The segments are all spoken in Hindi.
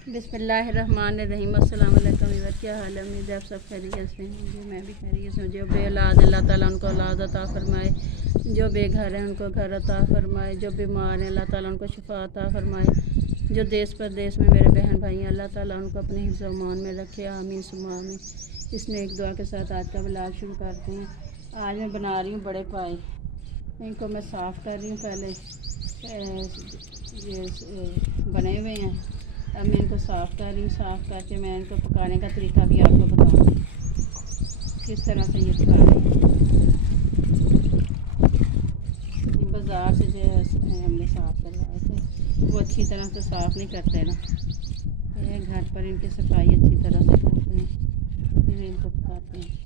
बिस्मिल्लाहिर्रहमानिर्रहीम। अस्सलाम वालेकुम। क्या हाल है? उम्मीद है आप सब खैरियत से होंगे। मैं भी खैरियत से हूँ। जो बेऔलाद अल्लाह ताला उनको औलाद अता फरमाए, जो बेघर हैं उनको घर अता फरमाए, जो बीमार हैं अल्लाह ताला उनको शिफा अता फरमाए, जो देश परदेश में मेरे बहन भाई हैं अल्लाह ताला उनको अपने हिफ्ज़ व अमान में रखे। आमीन सुम्मा आमीन। इसमें एक दुआ के साथ आज का व्लॉग शुरू करते हैं। आज मैं बना रही हूँ बड़े पाए। इनको मैं साफ़ कर रही हूँ। पहले ये बने हुए हैं, अब मैं इनको साफ़ कर रही हूँ। साफ़ करके मैं इनको पकाने का तरीका भी आपको बताऊँगी किस तरह से ये पकाने हैं। बाज़ार से जो हमने साफ़ करवाए थे वो अच्छी तरह से साफ़ नहीं करते ना, ये घर पर इनकी सफाई अच्छी तरह से करते हैं, फिर इनको पकाते हैं।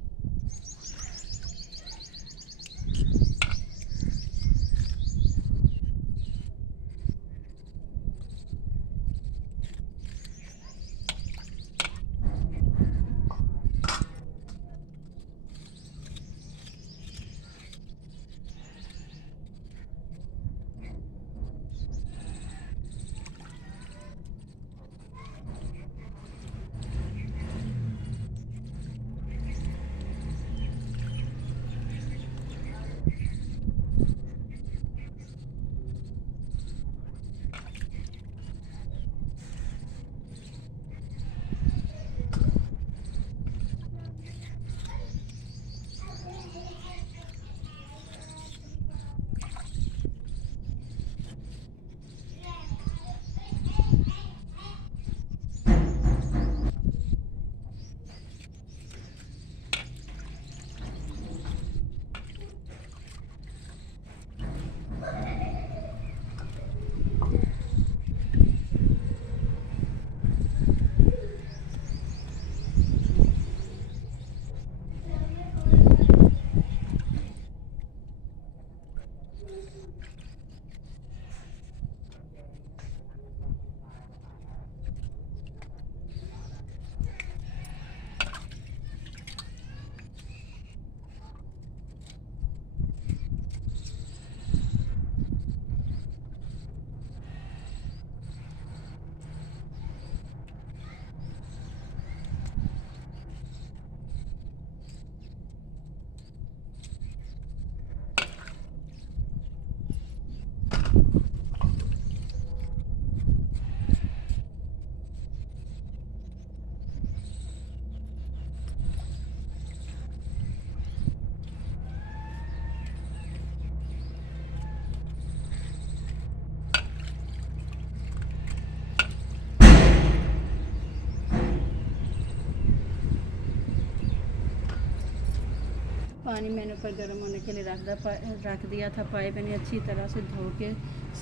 पानी मैंने ऊपर गर्म होने के लिए रख दिया था। पाए मैंने अच्छी तरह से धो के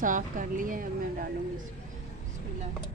साफ़ कर लिए हैं। अब मैं डालूँगी बिस्मिल्लाह।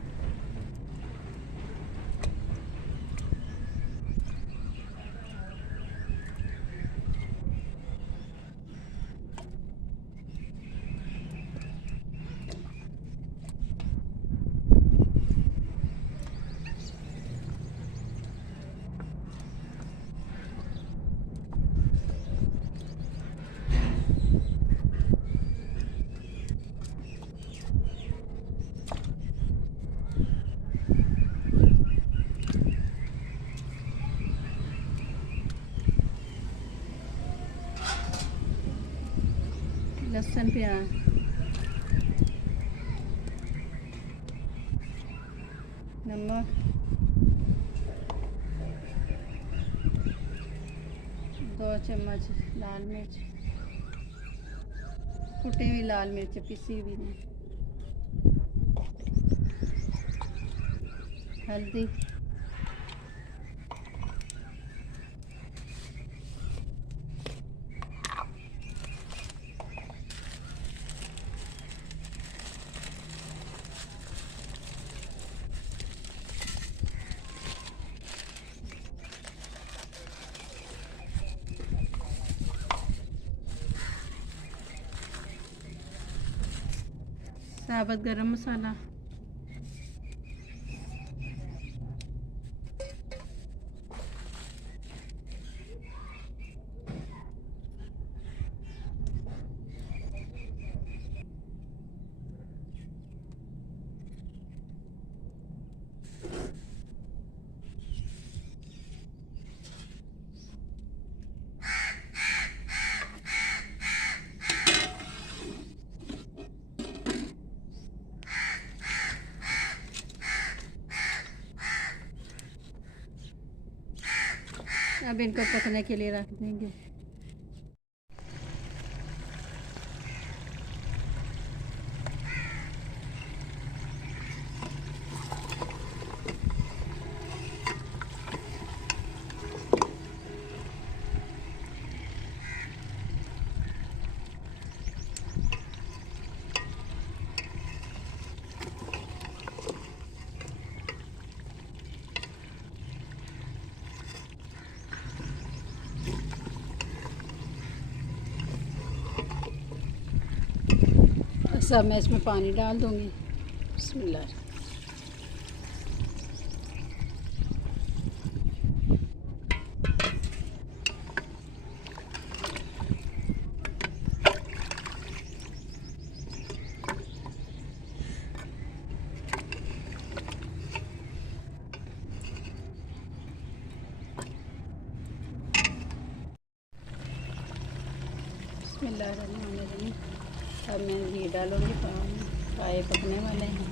लहसुन प्याज, नमक, 2 चम्मच लाल मिर्च, कुटी हुई लाल मिर्च पिसी हुई नहीं, हल्दी, साबुत गरम मसाला, अब इनको पकने के लिए रख देंगे। सब मैं इसमें पानी डाल दूँगी। बिस्मिल्लाह। बिस्मिल्लाहिर्रहमानिर्रहीम। अब मैं घी डालूँगी, पाए पकने वाले हैं।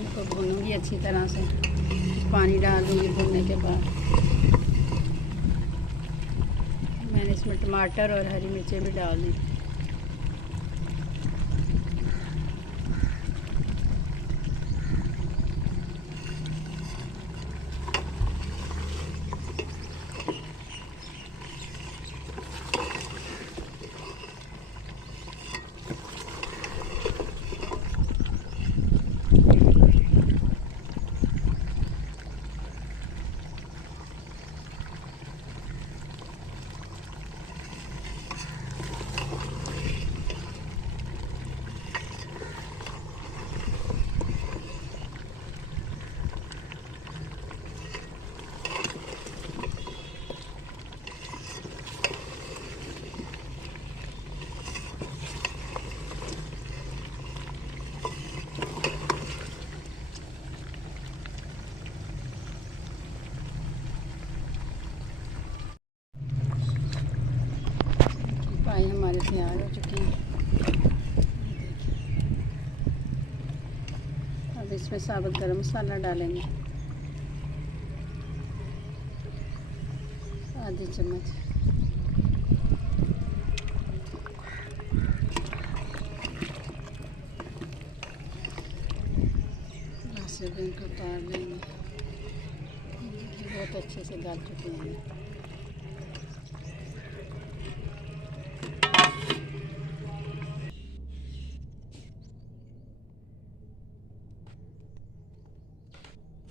इनको भूनूँगी अच्छी तरह से, पानी डाल दूँगी भूनने के बाद। मैंने इसमें टमाटर और हरी मिर्चें भी डाल दी। पाए हमारे तैयार हो चुके हैं। अब इसमें साबुत गरम मसाला डालेंगे, आधी चम्मच। बस इनको उतार लेंगे। बहुत अच्छे से गल चुके हैं।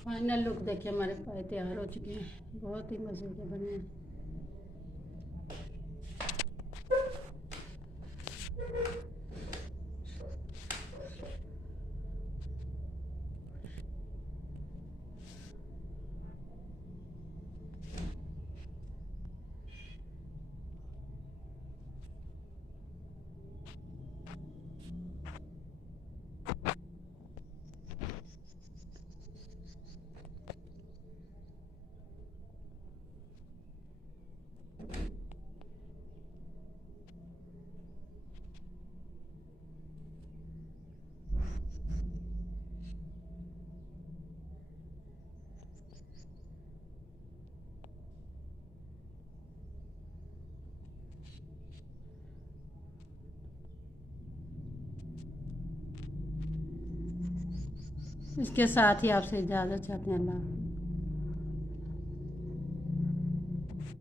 फाइनल लुक देखिए, हमारे पाए तैयार हो चुके हैं। बहुत ही मज़े के बने हैं। इसके साथ ही आपसे इजाज़त चाहते हैं। अल्लाह।